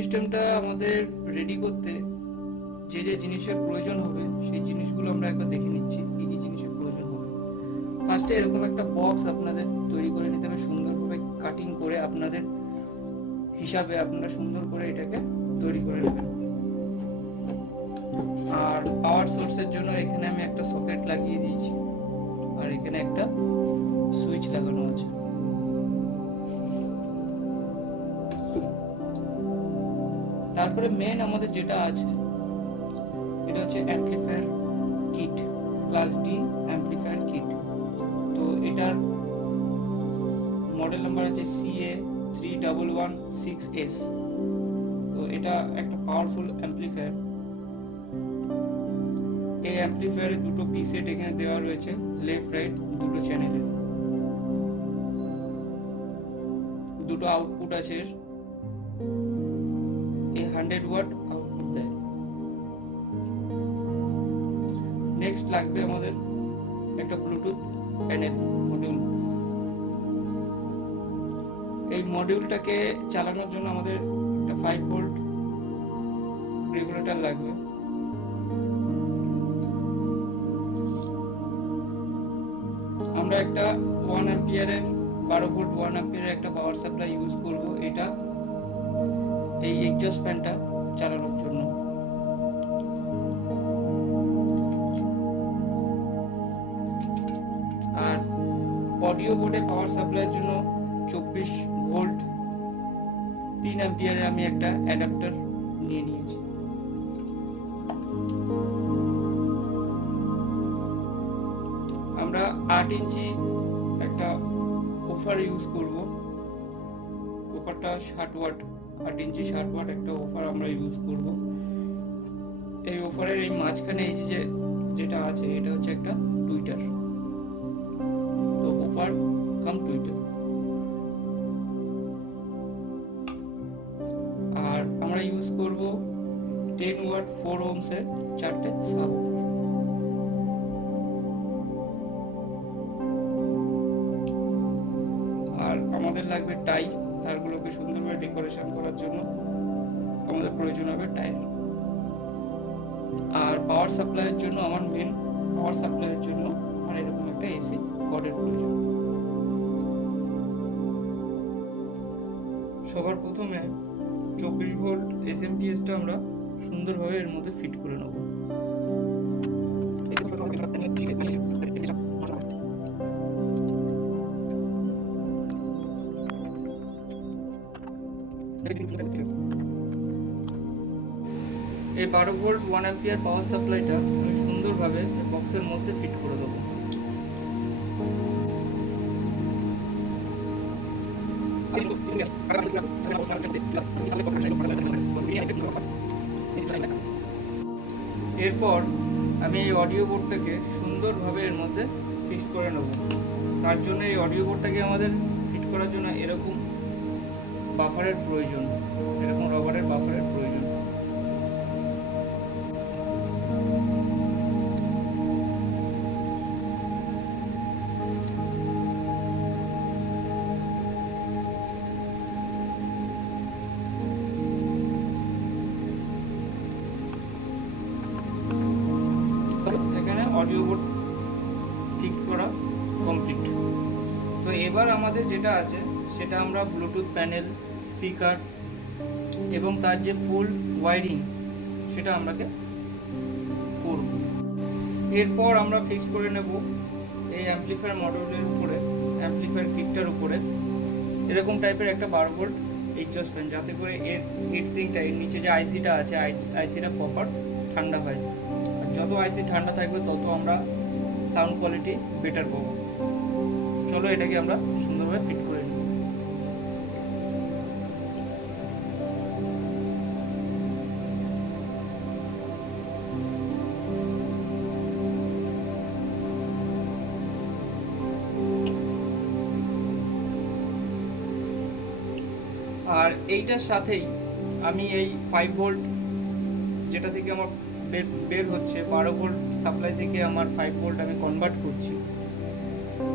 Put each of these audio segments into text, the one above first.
সিস্টেমটা আমাদের রেডি করতে যে যে জিনিসের প্রয়োজন হবে, সেই জিনিসগুলো আমরা একবার দেখে নিচ্ছি, কি কি জিনিসের প্রয়োজন হবে। ফার্স্টে এরকম একটা বক্স আপনাদের তৈরি করে নিতে হবে, সুন্দরভাবে কাটিং করে আপনাদের হিসাবে আপনারা সুন্দর করে এটাকে তৈরি করে নেবেন। আর পাওয়ার সোর্সের জন্য এখানে আমি একটা সকেট লাগিয়ে দিয়েছি। আর এখানে একটা সুইচ তারপরে মেন আমাদের যেটা আছে, এটা হচ্ছে amplifier kit class D amplifier kit তো এটার মডেল নাম্বার আছে CA three double one six S তো এটা একটা পাওয়ারফুল অ্যাম্পলিফায়ার এই অ্যাম্পলিফায়ারে দুটো পি সেট এখানে দেওয়া রয়েছে লেফট রাইট দুটো চ্যানেলের দুটো আউটপুট আছে হান্ড্রেড ওয়াট আউটপুট দেয় নেক্সট লাগবে আমাদের একটা ব্লুটুথ প্যানেল মডিউল এই মডিউলটাকে চালানোর জন্য আমাদের একটা ফাইভ ভোল্ট রেগুলেটর লাগবে। আমরা একটা ওয়ান অ্যাম্পিয়ারের বারো ভোল্ট ওয়ান অ্যাম্পিয়ারের একটা পাওয়ার সাপ্লাই ইউজ করব। এটা এই এক্সজস্ট ফ্যানটা চালানোর জন্য। আর অডিও বোর্ডে পাওয়ার সাপ্লাইয়ের জন্য চব্বিশ ভোল্ট তিন অ্যাম্পিয়ারে আমি একটা অ্যাডাপ্টার নিয়ে নিয়েছি। আমরা আট ইঞ্চি একটা ওফার ইউজ করব। ওফারটা ষাট ওয়াট আট ইঞ্চি ষাট ওয়াট একটা ওফার আমরা ইউজ করব। এই ওফারের এই মাঝখানে এই যে যেটা আছে, এটা হচ্ছে একটা টুইটার তো ওফার কাম টুইটার আর আমরা ইউজ করব টেন ওয়াট ফোর ওমসের চারটে সাব আমাদের প্রয়োজন হবে টাইল আর পাওয়ার সাপ্লাইয়ের জন্য আমার মেন পাওয়ার সাপ্লাইয়ের জন্য আমার এরকম একটা এসি কর্ডের প্রয়োজন। সবার প্রথমে চব্বিশ ভোল্ট এস এম টি টা আমরা সুন্দরভাবে এর মধ্যে ফিট করে নেব। এই বারো ভোল্ট ওয়ান অ্যাম্পিয়ার পাওয়ার সাপ্লাইটা আমি সুন্দরভাবে বক্সের মধ্যে ফিট করে দেবো। এরপর আমি এই অডিও বোর্ডটাকে সুন্দরভাবে এর মধ্যে ফিক্স করে নেব। তার জন্য এই অডিও বোর্ডটাকে আমাদের ফিট করার জন্য এরকম বাফারের প্রয়োজন, এরকম রবারের বাফারের যেটা আছে, সেটা আমরা ব্লুটুথ প্যানেল স্পিকার এবং তার যে ফুল ওয়ারিং সেটা আমরাকে করব। এরপর আমরা ফিক্স করে নেব এই অ্যাম্পলিফায়ার মডেলের উপরে অ্যাম্পলিফায়ার কিটটার উপরে। এরকম টাইপের একটা বারো ভোল্ট এক্সজস্ট ফ্যান যাতে করে এর হিট সিঙ্কটা এর নিচে যে আইসিটা আছে আইসিটা প্রপার ঠান্ডা হয়। আর যত আইসি ঠান্ডা থাকবে, তত আমরা সাউন্ড কোয়ালিটি বেটার পাবো। চলো এটাকে আমরা আর এইটার সাথেই আমি এই ফাইভ ভোল্ট যেটা থেকে আমার বের হচ্ছে, বারো ভোল্ট সাপ্লাই থেকে আমার ফাইভ ভোল্ট আমি কনভার্ট করছি।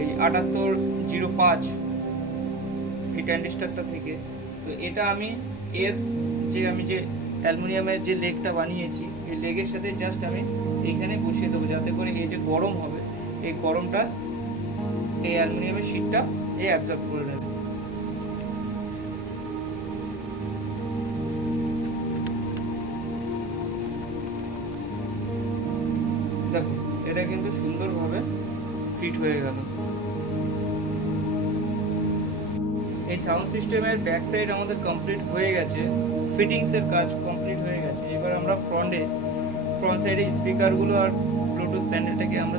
এই আটাত্তর জিরো পাঁচ এই ট্যান্ডিস্টারটা থেকে। তো এটা আমি এর যে আমি যে অ্যালুমিনিয়ামের যে লেগটা বানিয়েছি, এই লেগের সাথে জাস্ট আমি এইখানে বসিয়ে দেবো যাতে করে এই যে গরম হবে, এই গরমটা এই অ্যালুমিনিয়ামের শিটটা এ অ্যাবজর্ব করে নেবে। দেখো, এটা কিন্তু ফিট হয়ে গেল। এই সাউন্ড সিস্টেমের ব্যাক সাইড আমাদের কমপ্লিট হয়ে গেছে। ফিটিংসের কাজ কমপ্লিট হয়ে গেছে। এবার আমরা ফ্রন্টে ফ্রন্ট সাইডে স্পিকারগুলো আর ব্লুটুথ প্যান্ডেলটাকে আমরা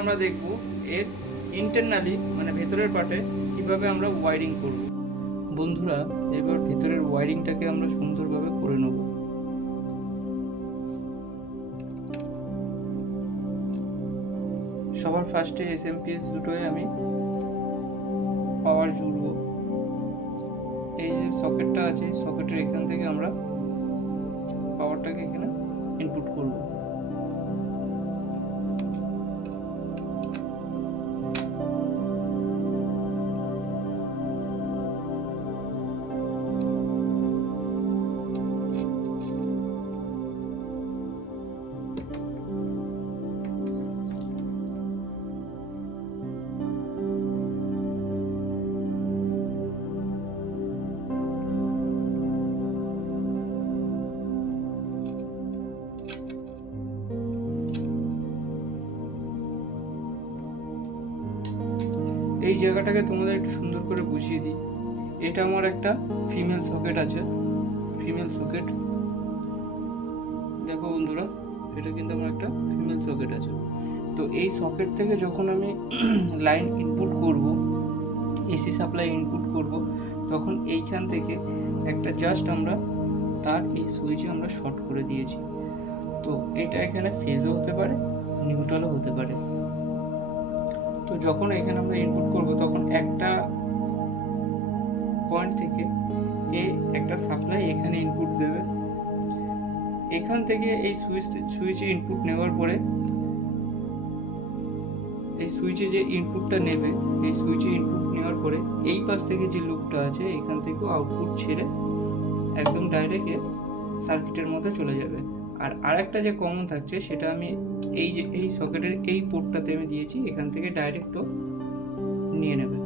আমরা দেখব এর ইন্টারনালি মানে ভেতরের পার্টে কীভাবে আমরা ওয়ারিং করব। বন্ধুরা, এবার ভেতরের ওয়ারিংটাকে আমরা সুন্দরভাবে করে নেব। সবার ফার্স্টে এস এম পি এস দুটোয় আমি পাওয়ার জুড়ব। এই যে সকেটটা আছে সকেটের এখান থেকে আমরা পাওয়ারটাকে এখানে ইনপুট করব। জায়গাটাকে তোমাদের একটু সুন্দর করে বুঝিয়ে দিই। এটা আমার একটা ফিমেল সকেট আছে। ফিমেল সকেট দেখো বন্ধুরা, এটা কিন্তু আমার একটা ফিমেল সকেট আছে। তো এই সকেট থেকে যখন আমি লাইন ইনপুট করব এসি সাপ্লাই ইনপুট করব, তখন এইখান থেকে একটা জাস্ট আমরা তার এই সুইচে আমরা শর্ট করে দিয়েছি। তো এটা এখানে ফেজও হতে পারে নিউট্রালও হতে পারে। তো যখন এখানে আমরা ইনপুট করব, তখন একটা পয়েন্ট থেকে এ একটা সাপ্লাই এখানে ইনপুট দেবে। এখান থেকে এই সুইচ সুইচে ইনপুট নেওয়ার পরে, এই সুইচে যে ইনপুটটা নেবে, এই সুইচে ইনপুট নেওয়ার পরে এই পাশ থেকে যে লুপটা আছে, এখান থেকেও আউটপুট ছেড়ে একদম ডাইরেক্ট সার্কিটের মধ্যে চলে যাবে। আর আরেকটা যে কমন থাকছে, সেটা আমি এই যে, এই সকেটের এই পোর্টটাতে আমি দিয়েছি, এখান থেকে ডাইরেক্টও নিয়ে নেবে।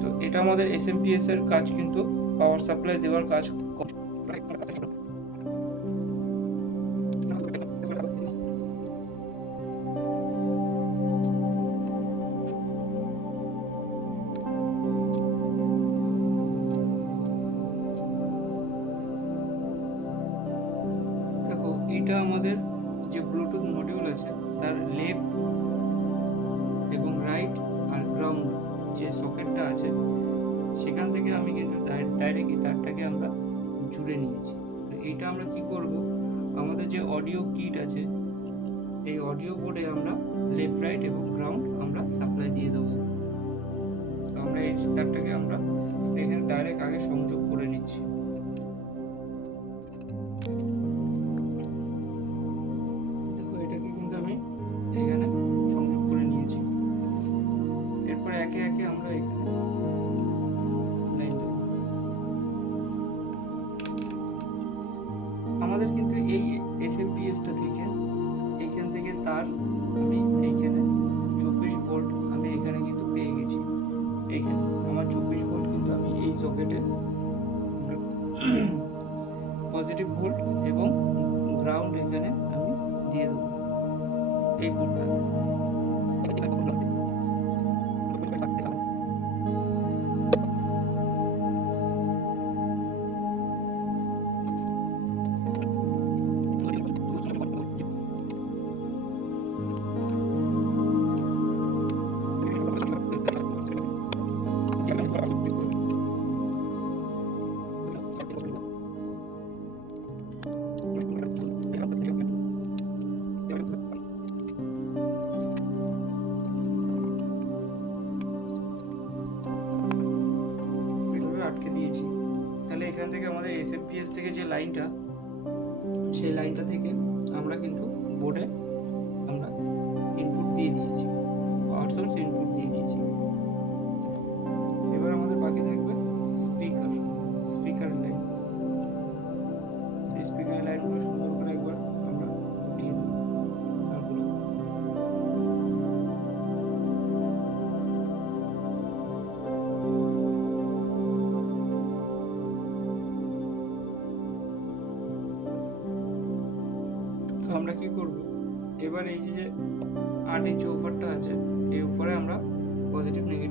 তো এটা আমাদের এসএমপিএস এর কাজ কিন্তু পাওয়ার সাপ্লাই দেওয়ার কাজ এটা আমাদের যে ব্লুটুথ মডিউল আছে, তার লেফট এবং রাইট আর গ্রাউন্ড যে সকেটটা আছে, সেখান থেকে আমি কিন্তু ডাইরেক্ট তারটাকে আমরা জুড়ে নিয়েছি। তো এইটা আমরা কি করব? আমাদের যে অডিও কিট আছে, এই অডিও বোর্ডে আমরা লেফট রাইট এবং গ্রাউন্ড আমরা সাপ্লাই দিয়ে দেবো। তো আমরা এই তারটাকে আমরা পজিটিভ ভোল্ট এবং গ্রাউন্ড এখানে আমি দিয়ে দেবো। এই বোর্ডটাতে লাইনটা, সেই লাইনটা থেকে আমরা কিন্তু বোর্ডে আমরা ইনপুট দিয়ে দিয়েছি পাওয়ার সোর্স ইনপুট দিয়ে দিয়েছি। এবার আমাদের বাকি থাকবে স্পিকার স্পিকার লাইন স্পিকার লাইনগুলো সুন্দর করে এবার এই যে আট ইঞ্চি ওভারটা আছে এই উপরে আমরা পজিটিভ নেগেটিভ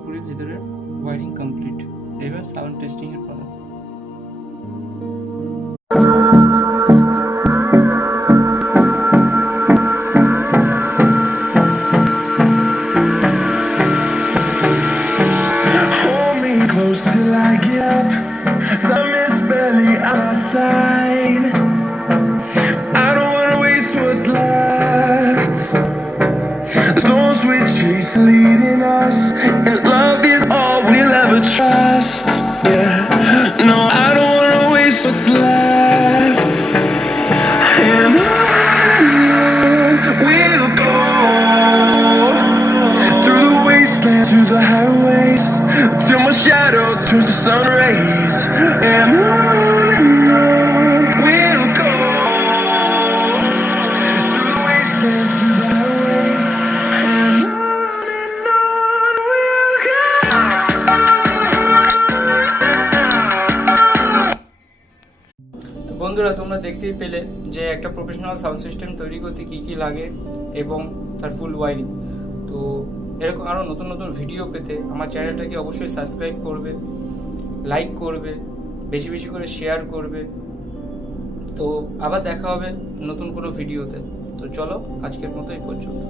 পুরোপুরি ভেতরে ওয়ারিং কমপ্লিট এবার সাউন্ড টেস্টিংয়ের পালা Hold me close till I get up. Time is barely on our side. I don't wanna waste what's left. তোমরা দেখতেই পেলে যে একটা প্রফেশনাল সাউন্ড সিস্টেম তৈরি করতে কী কী লাগে এবং তার ফুল ওয়ারিং তো এরকম আরও নতুন নতুন ভিডিও পেতে আমার চ্যানেলটাকে অবশ্যই সাবস্ক্রাইব করবে লাইক করবে, বেশি বেশি করে শেয়ার করবে। তো আবার দেখা হবে নতুন কোনো ভিডিওতে তো চলো, আজকের মতো এই পর্যন্ত।